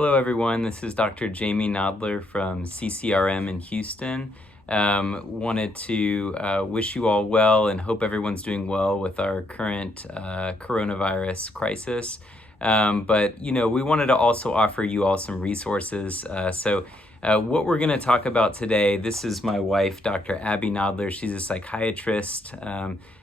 Hello, everyone. This is Dr. Jamie Nodler from CCRM in Houston. Wanted to wish you all well and hope everyone's doing well with our current coronavirus crisis. But, we wanted to also offer you all some resources. What we're going to talk about today, this is my wife, Dr. Abby Nodler. She's a psychiatrist.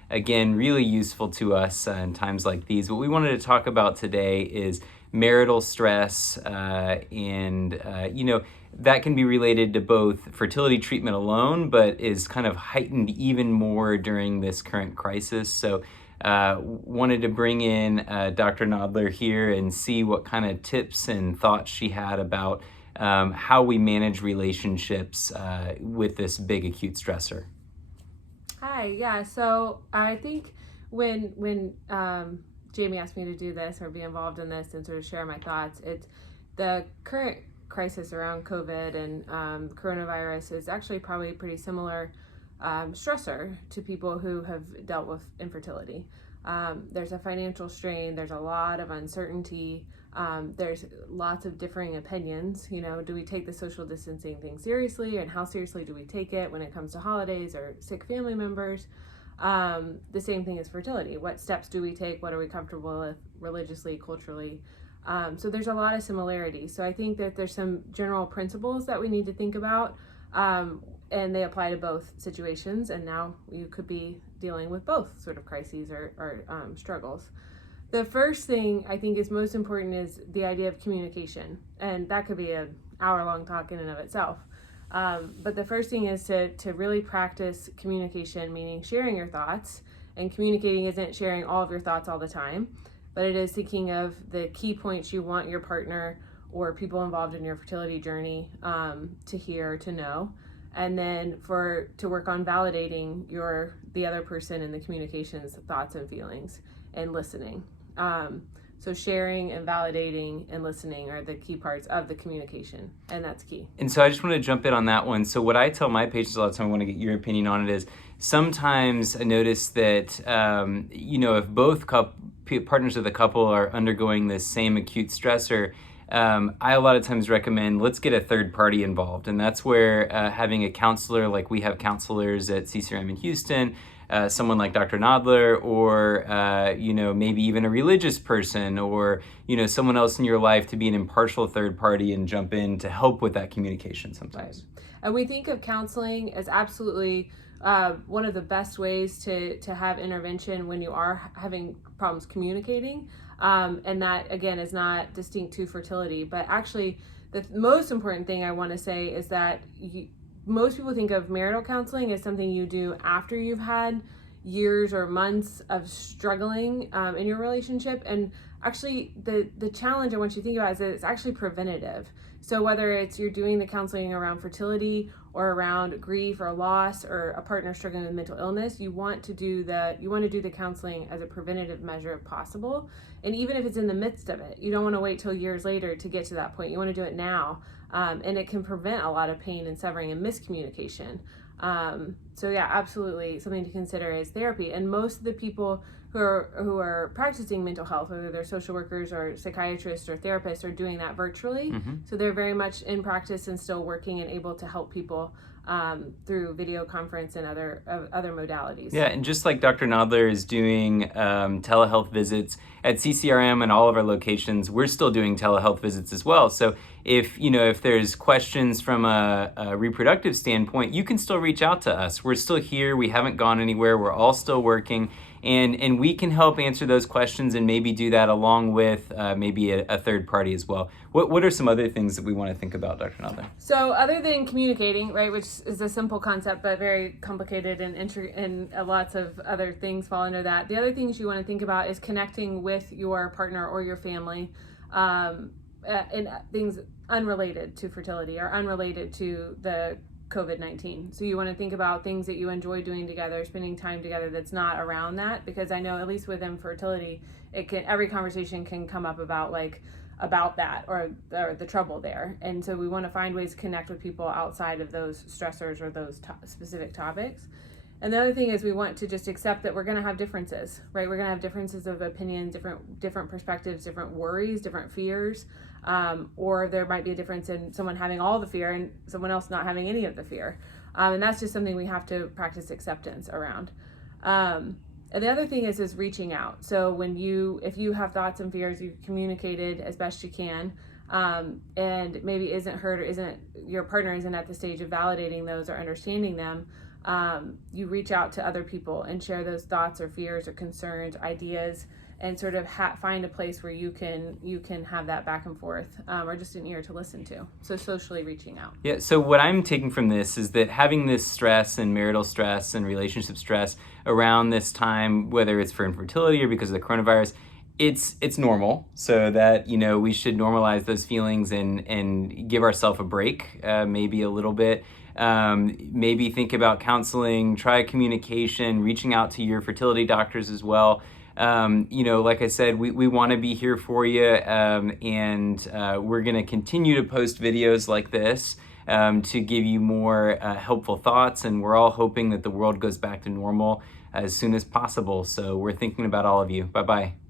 Again, really useful to us in times like these. What we wanted to talk about today is marital stress, and that can be related to both fertility treatment alone, but is kind of heightened even more during this current crisis. So wanted to bring in Dr. Nodler here and see what kind of tips and thoughts she had about how we manage relationships with this big acute stressor. Hi, yeah, so I think when Jamie asked me to do this or be involved in this and sort of share my thoughts, it's the current crisis around COVID and coronavirus is actually probably a pretty similar stressor to people who have dealt with infertility. There's a financial strain, there's a lot of uncertainty, there's lots of differing opinions. Do we take the social distancing thing seriously, and how seriously do we take it when it comes to holidays or sick family members? The same thing as fertility. What steps do we take? What are we comfortable with religiously, culturally? So there's a lot of similarities. So I think that there's some general principles that we need to think about, and they apply to both situations. And now you could be dealing with both sort of crises or struggles. The first thing I think is most important is the idea of communication. And that could be an hour-long talk in and of itself. But the first thing is to really practice communication, meaning sharing your thoughts. And communicating isn't sharing all of your thoughts all the time, but it is thinking of the key points you want your partner or people involved in your fertility journey to hear, to know. And then to work on validating the other person in the communication's thoughts and feelings and listening. So sharing and validating and listening are the key parts of the communication, and that's key. And so I just want to jump in on that one. So what I tell my patients all the time, I want to get your opinion on it, is sometimes I notice that, if both partners of the couple are undergoing this same acute stressor, I a lot of times recommend, let's get a third party involved. And that's where having a counselor, like we have counselors at CCRM in Houston, someone like Dr. Nodler, or maybe even a religious person, or someone else in your life, to be an impartial third party and jump in to help with that communication sometimes. Right. And we think of counseling as absolutely one of the best ways to have intervention when you are having problems communicating, and that again is not distinct to fertility, but actually the most important thing I want to say is that most people think of marital counseling as something you do after you've had years or months of struggling in your relationship. And actually, the challenge I want you to think about is that it's actually preventative. So whether it's you're doing the counseling around fertility or around grief or loss or a partner struggling with mental illness, you want to do the counseling as a preventative measure if possible. And even if it's in the midst of it, you don't want to wait till years later to get to that point. You want to do it now. And it can prevent a lot of pain and severing and miscommunication. So yeah, absolutely something to consider is therapy. And most of the people who are practicing mental health, whether they're social workers or psychiatrists or therapists, are doing that virtually. Mm-hmm. So they're very much in practice and still working and able to help people through video conference and other modalities. Yeah, and just like Dr. Nodler is doing telehealth visits at CCRM and all of our locations, we're still doing telehealth visits as well. So if there's questions from a reproductive standpoint, you can still reach out to us. We're still here. We haven't gone anywhere. We're all still working. And we can help answer those questions and maybe do that along with maybe a third party as well. What are some other things that we want to think about, Dr. Nodler? So other than communicating, right, which is a simple concept but very complicated and lots of other things fall under that. The other things you want to think about is connecting with your partner or your family in things unrelated to fertility or unrelated to the COVID-19. So you want to think about things that you enjoy doing together, spending time together that's not around that, because I know at least with infertility, every conversation can come up about that or the trouble there. And so we want to find ways to connect with people outside of those stressors or those specific topics. And the other thing is we want to just accept that we're going to have differences, right? We're going to have differences of opinion, different perspectives, different worries, different fears. or there might be a difference in someone having all the fear and someone else not having any of the fear. And that's just something we have to practice acceptance around. And the other thing is reaching out. So if you have thoughts and fears, you've communicated as best you can, and maybe isn't heard, or your partner isn't at the stage of validating those or understanding them, you reach out to other people and share those thoughts or fears or concerns, ideas, and sort of find a place where you can have that back and forth, or just an ear to listen to. So socially reaching out. Yeah, so what I'm taking from this is that having this stress and marital stress and relationship stress around this time, whether it's for infertility or because of the coronavirus, it's normal. So that, we should normalize those feelings and give ourselves a break, maybe a little bit. Maybe think about counseling, try communication, reaching out to your fertility doctors as well. Like I said, we want to be here for you, and we're going to continue to post videos like this to give you more helpful thoughts, and we're all hoping that the world goes back to normal as soon as possible. So we're thinking about all of you. Bye-bye.